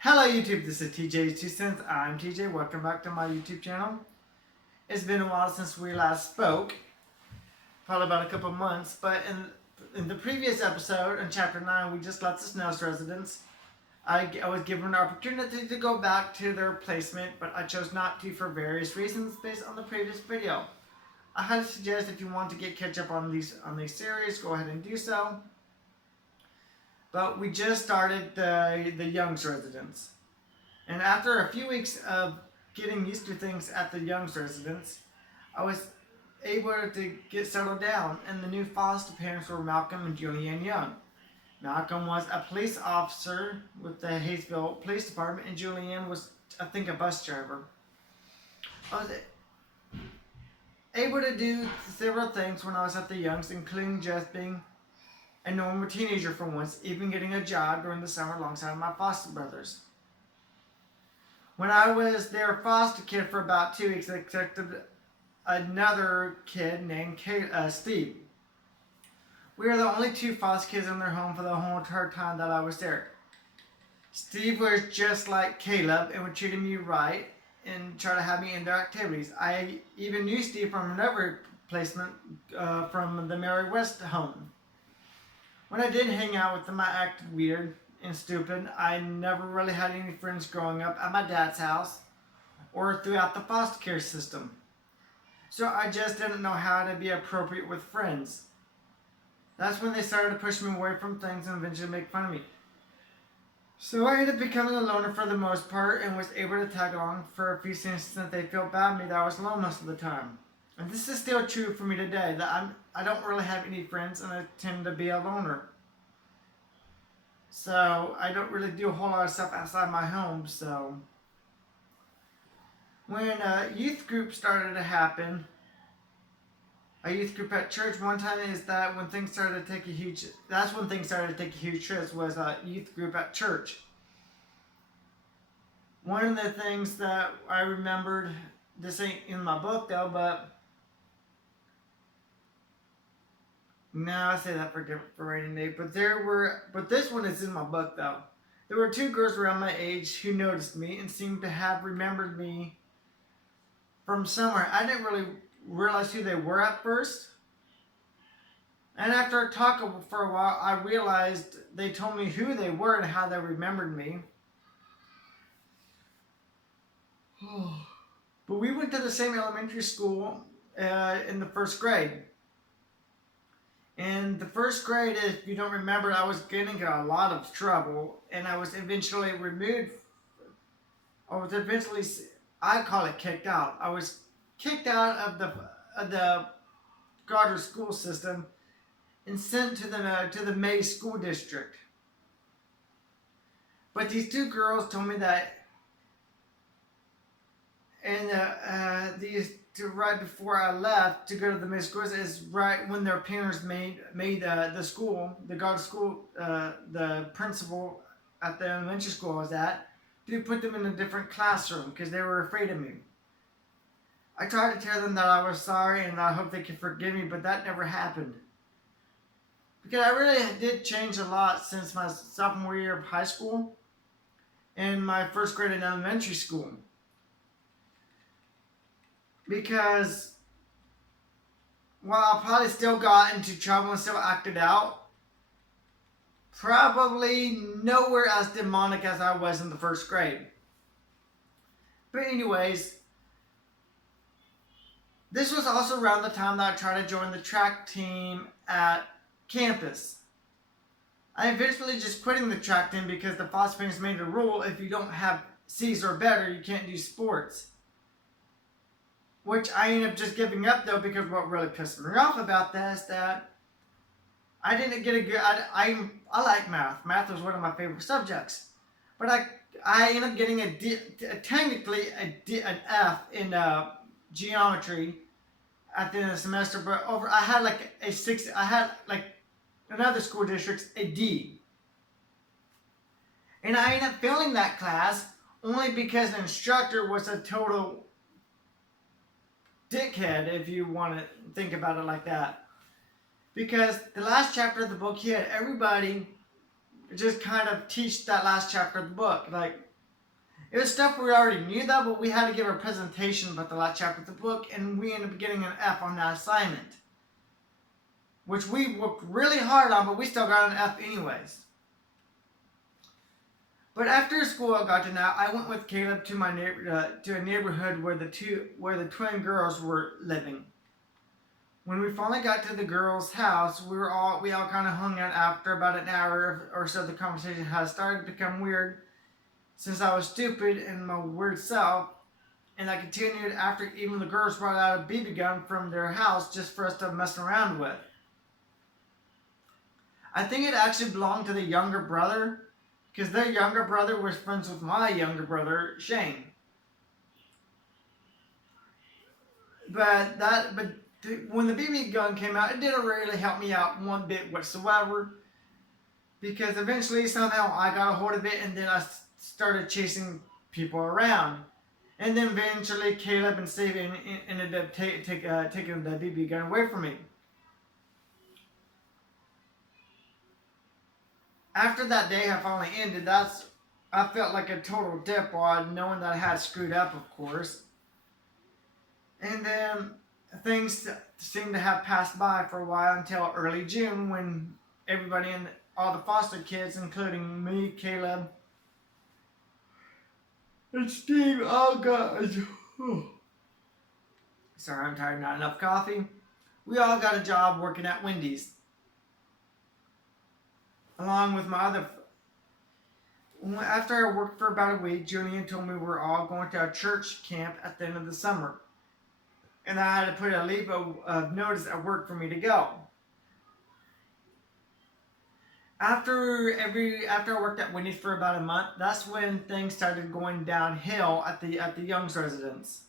Hello YouTube, this is TJ's 2 Cents. I'm TJ. Welcome back to my YouTube channel. It's been a while since we last spoke, probably about a couple months, but in the previous episode, in Chapter 9, we just left the Snell's residence. I was given an opportunity to go back to their placement, but I chose not to for various reasons based on the previous video. I highly suggest if you want to catch up on these series, go ahead and do so. But we just started the Young's residence. And after a few weeks of getting used to things at the Young's residence, I was able to get settled down, and the new foster parents were Malcolm and Julianne Young. Malcolm was a police officer with the Hayesville Police Department, and Julianne was, I think, a bus driver. I was able to do several things when I was at the Youngs, including just being a normal teenager for once, even getting a job during the summer alongside my foster brothers. When I was their foster kid for about 2 weeks, I accepted another kid named Steve. We were the only two foster kids in their home for the whole entire time that I was there. Steve was just like Caleb and would treat me right and try to have me in their activities. I even knew Steve from another placement from the Mary West home. When I did hang out with them, I acted weird and stupid. I never really had any friends growing up at my dad's house or throughout the foster care system. So I just didn't know how to be appropriate with friends. That's when they started to push me away from things and eventually make fun of me. So I ended up becoming a loner for the most part and was able to tag along for a few seasons since they felt bad at me that I was alone most of the time. And this is still true for me today, that I don't really have any friends and I tend to be a loner. So I don't really do a whole lot of stuff outside my home. So when a youth group started to happen, a youth group at church one time, is that when things started to take a huge, that's when things started to take a huge shift, was a youth group at church. One of the things that I remembered, this ain't in my book though, but no, I say that for rainy day. But this one is in my book though. There were two girls around my age who noticed me and seemed to have remembered me from somewhere. I didn't really realize who they were at first. And after talking for a while, I realized they told me who they were and how they remembered me. But we went to the same elementary school in the first grade. In the first grade, if you don't remember, I was getting in a lot of trouble, and I was eventually removed. I call it kicked out. I was kicked out of the Goddard school system and sent to the May school district. But these two girls told me that, and right before I left to go to the May schools is right when their parents made the school, the Goddard school, the principal at the elementary school I was at, to put them in a different classroom because they were afraid of me. I tried to tell them that I was sorry and I hope they could forgive me, but that never happened. Because I really did change a lot since my sophomore year of high school and my first grade in elementary school. Because while I probably still got into trouble and still acted out, probably nowhere as demonic as I was in the first grade. But anyways, this was also around the time that I tried to join the track team at campus. I eventually just quitting the track team because the foster parents made a rule: if you don't have C's or better, you can't do sports. Which I ended up just giving up though, because what really pissed me off about that is that I didn't get a good. I like math. Math was one of my favorite subjects, but I ended up getting technically an F in geometry at the end of the semester. But I had like a 6. I had like another school district's a D, and I ended up failing that class only because the instructor was a total dickhead, if you want to think about it like that. Because the last chapter of the book, he had everybody just kind of teach that last chapter of the book. Like, It was stuff we already knew though, but we had to give a presentation about the last chapter of the book, and we ended up getting an F on that assignment, which we worked really hard on, but we still got an F anyways. But after school got to now, I went with Caleb to my to a neighborhood where the twin girls were living. When we finally got to the girls' house, we all kind of hung out. After about an hour or so, the conversation had started to become weird, since I was stupid and my weird self, and I continued after even the girls brought out a BB gun from their house just for us to mess around with. I think it actually belonged to the younger brother, because their younger brother was friends with my younger brother, Shane. But when the BB gun came out, it didn't really help me out one bit whatsoever, because eventually somehow I got a hold of it, and then I started chasing people around. And then eventually Caleb and Steve ended up taking the BB gun away from me. After that day had finally ended, I felt like a total dipwad, knowing that I had screwed up, of course. And then things seemed to have passed by for a while until early June, when everybody and all the foster kids, including me, Caleb, and Steve, all got... Sorry, I'm tired, not enough coffee. We all got a job working at Wendy's, along with my other... After I worked for about a week, Julian told me we were all going to a church camp at the end of the summer, and I had to put a leave of notice at work for me to go. After I worked at Wendy's for about a month, that's when things started going downhill at the Young's residence,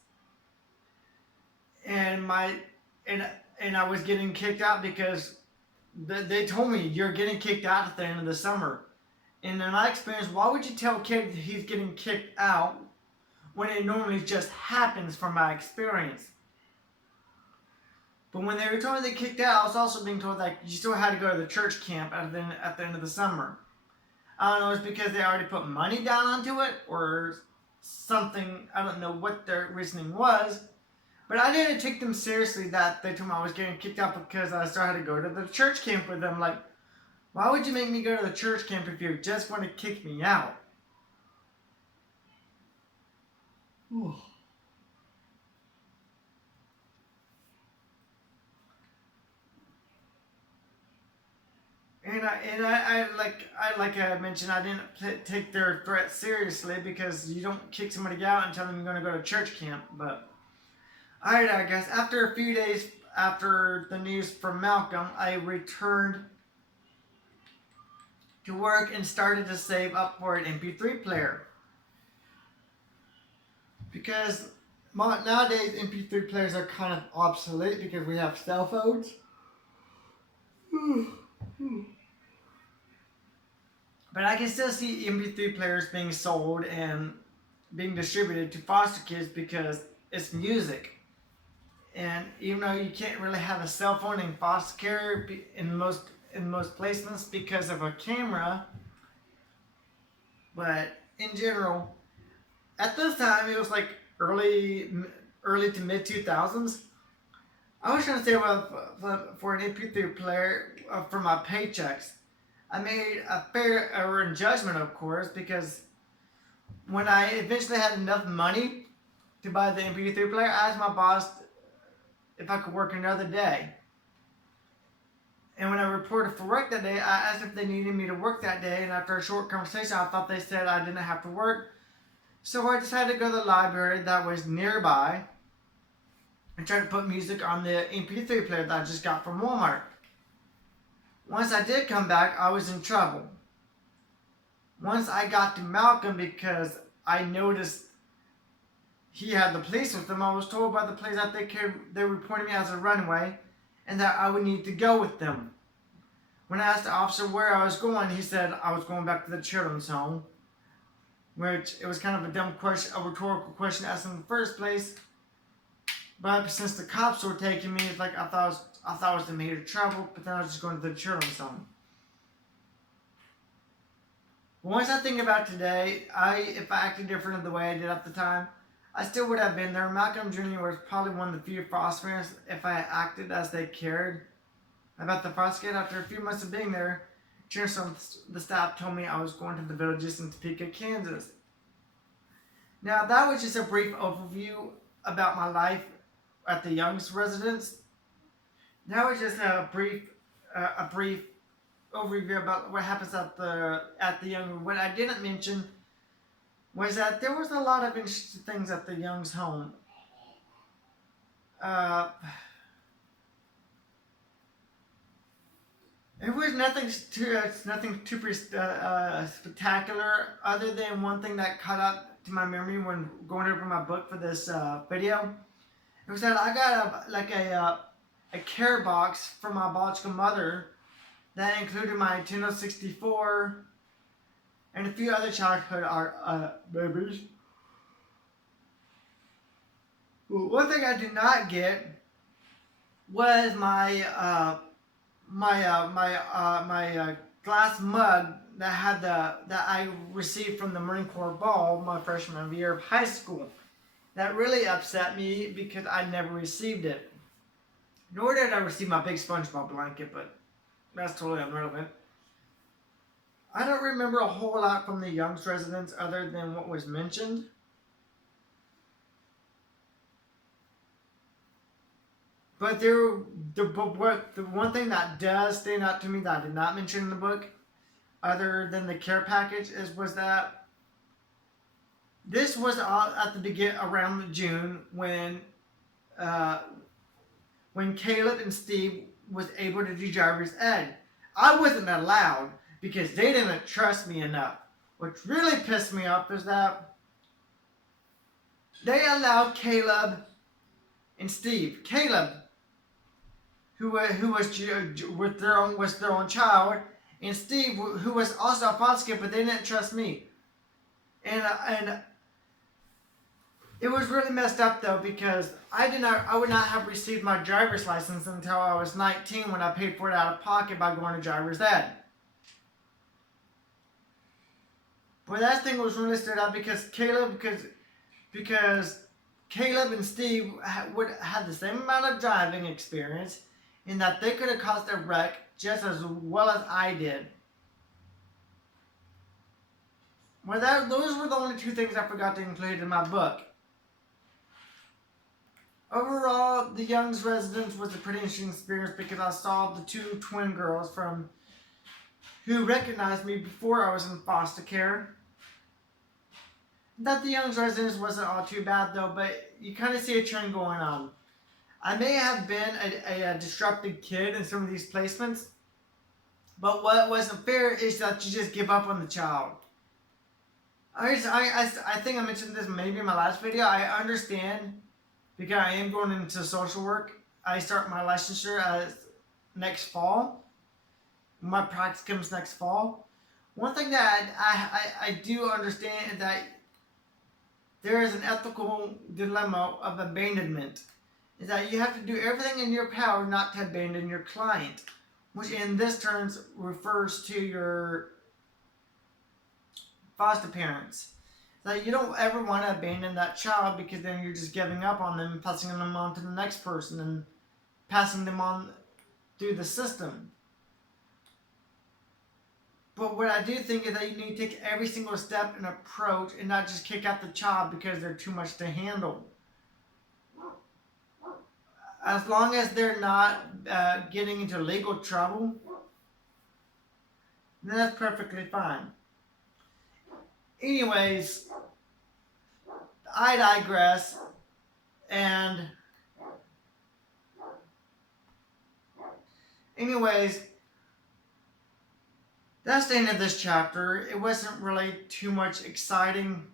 and I was getting kicked out because they told me, you're getting kicked out at the end of the summer. And in my experience, why would you tell a kid that he's getting kicked out when it normally just happens, from my experience? But when they were told they kicked out, I was also being told that you still had to go to the church camp at the end of the summer. I don't know, it's because they already put money down onto it or something. I don't know what their reasoning was. But I didn't take them seriously that they told me I was getting kicked out because I still had to go to the church camp with them. Like, why would you make me go to the church camp if you just want to kick me out? And like I mentioned, I didn't take their threat seriously, because you don't kick somebody out and tell them you're going to go to church camp. But alright, I guess after a few days after the news from Malcolm, I returned to work and started to save up for an MP3 player. Because nowadays MP3 players are kind of obsolete because we have cell phones. But I can still see MP3 players being sold and being distributed to foster kids because it's music. And even though you can't really have a cell phone in foster care in most placements because of a camera, but in general, at this time it was like early to mid 2000s. I was trying to save up for an MP3 player for my paychecks. I made a fair error in judgment, of course, because when I eventually had enough money to buy the MP3 player, I asked my boss if I could work another day. And when I reported for work that day, I asked if they needed me to work that day, and after a short conversation, I thought they said I didn't have to work. So I decided to go to the library that was nearby and try to put music on the MP3 player that I just got from Walmart. Once I did come back, I was in trouble. Once I got to Malcolm, because I noticed he had the police with him, I was told by the police that they reported me as a runaway and that I would need to go with them. When I asked the officer where I was going, he said I was going back to the children's home, which it was kind of a dumb question, a rhetorical question asked in the first place. But since the cops were taking me, it's like I thought I was in major trouble, but then I was just going to the children's home. But once I think about today, if I acted different the way I did at the time, I still would have been there. Malcolm Jr. was probably one of the few foster parents if I acted as they cared about the foster kid. After a few months of being there, from the staff told me I was going to the villages in Topeka, Kansas. Now that was just a brief overview about my life at the Young's residence. That was just a brief overview about what happens at the Young. What I didn't mention was that there was a lot of interesting things at the Young's home. It was nothing too spectacular, other than one thing that caught up to my memory when going over my book for this video. It was that I got a care box from my biological mother that included my Nintendo 64 and a few other childhood babies. One thing I did not get was my glass mug that I received from the Marine Corps ball my freshman year of high school. That really upset me because I never received it. Nor did I receive my big SpongeBob blanket, but that's totally irrelevant. I don't remember a whole lot from the Young's residence other than what was mentioned. But the one thing that does stand out to me that I did not mention in the book, other than the care package, was that this was at the beginning around June when Caleb and Steve was able to do driver's ed. I wasn't allowed because they didn't trust me enough. What really pissed me off is that they allowed Caleb and Steve. Caleb, who was their own child, and Steve, who was also a foster kid, but they didn't trust me. And it was really messed up though, because I would not have received my driver's license until I was 19 when I paid for it out of pocket by going to driver's ed. But that thing was really stood out because Caleb and Steve had the same amount of driving experience, in that they could have caused a wreck just as well as I did. Well, those were the only two things I forgot to include in my book. Overall, the Young's residence was a pretty interesting experience because I saw the two twin girls who recognized me before I was in foster care. That the Young's residence wasn't all too bad though, but you kind of see a trend going on. I may have been a disrupted kid in some of these placements, but what wasn't fair is that you just give up on the child. I think I mentioned this maybe in my last video. I understand because I am going into social work. I start my licensure next fall. My practice comes next fall. One thing that I do understand is that there is an ethical dilemma of abandonment. Is that you have to do everything in your power not to abandon your client, which in this terms refers to your foster parents. That you don't ever want to abandon that child, because then you're just giving up on them and passing them on to the next person and passing them on through the system. But what I do think is that you need to take every single step and approach and not just kick out the child because they're too much to handle. As long as they're not getting into legal trouble, then that's perfectly fine. Anyways, I digress, and that's the end of this chapter. It wasn't really too much exciting.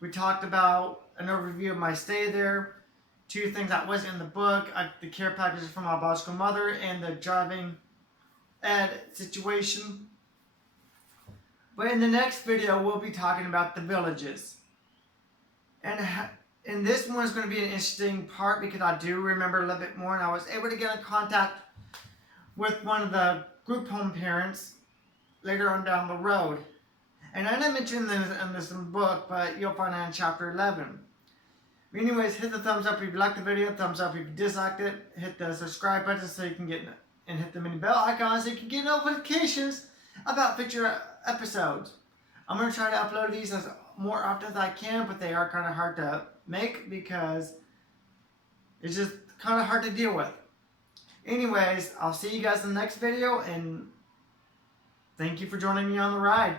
We talked about an overview of my stay there, two things that wasn't in the book, the care packages from my biological mother, and the driving ed situation. But in the next video, we'll be talking about the villages. And this one is going to be an interesting part because I do remember a little bit more, and I was able to get in contact with one of the group home parents later on down the road. And I didn't mention this in this book, but you'll find it in chapter 11. Anyways, hit the thumbs up if you liked the video, thumbs up if you disliked it, hit the subscribe button so you can get, and hit the mini bell icon so you can get notifications about future episodes. I'm going to try to upload these as more often as I can, but they are kind of hard to make because it's just kind of hard to deal with. Anyways, I'll see you guys in the next video, and thank you for joining me on the ride.